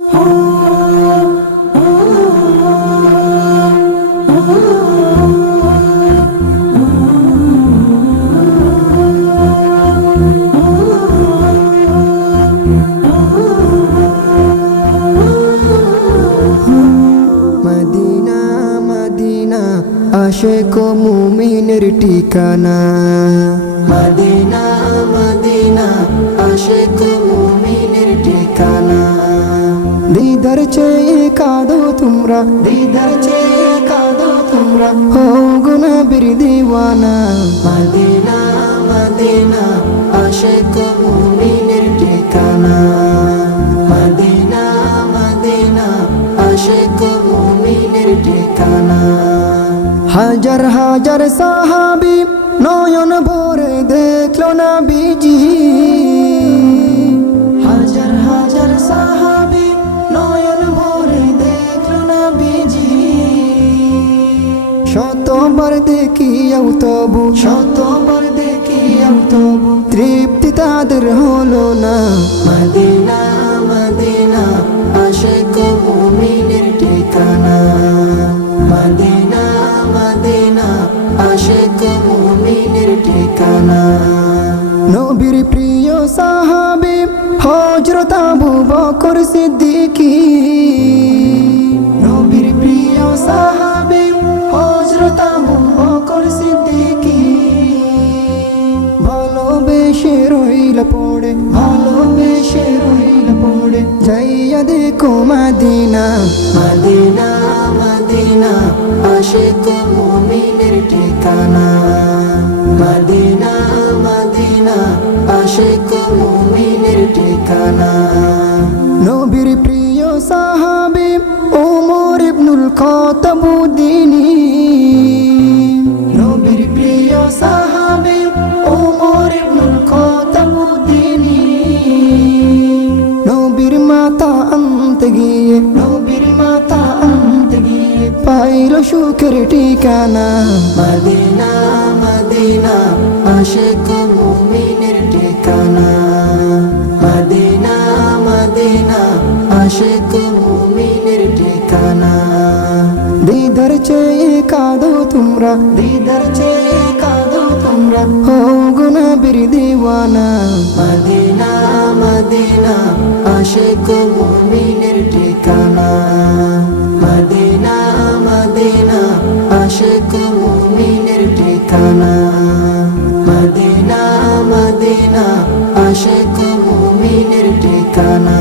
Medina Medina Ashiq মুমিনের ঠিকানা। Medina Medina Ashiq মুমিনের ঠিকানা। দিদার চেয়ে কাঁদো তোমরা, দিদার চেয়ে কাঁদো তোমরা, হো গো নবীর দিওয়ানা। মদিনা মদিনা আশিক মুমিনের ঠিকানা। মদিনা মদিনা আশিক মুমিনের ঠিকানা। হাজার হাজার সাহাবী নয়ন ভরে দেখলো নবীজি। হাজার হাজার সাহাবী নয়ন ভরে দেখলো নবীজি। শতবার দেখিয়াও তবু, শতবার দেখিয়াও তবু তৃপ্তি তাদের হলো না। মদিনা মদিনা আশিক মুমিনের ঠিকানা। মদিনা মদিনা আশিক মুমিনের ঠিকানা। নবীর প্রিয় সাহাবী হযরত আবু বকর সিদ্দিকী। নবীর প্রিয় সাহাবী হযরত আবু বকর সিদ্দিকী। ভালোবেসে রইলা পড়ে, ভালোবেসে রইলা পড়ে, যাইয়া দেখো মদিনা। মদিনা মদিনা আশিক মুমিনের ঠিকানা। মদিনা মদিনা আশিক মুমিনের ঠিকানা। নবীর প্রিয় সাহাবী ওমর ইবনুল খাত্তাব দিনী। নবীর প্রিয় সাহাবী ওমর ইবনুল খাত্তাব দিনী। নবীর মাতা আনতে গিয়ে, নবীর মাতা আনতে গিয়ে পাইল সুখের ঠিকানা। মদিনা মদিনা আশিক মুমিনের ঠিকানা। মদিনা মদিনা আশিক মুমিনের ঠিকানা। দিদার চেয়ে কাঁদো তোমরা, দিদার চেয়ে কাঁদো তোমরা, হো গো নবীর দিওয়ানা। মদিনা মদিনা আশিক মুমিনের ঠিকানা। মদিনা মদিনা আশিক মুমিনের ঠিকানা। মদিনা মদিনা আশিক মুমিনের ঠিকানা।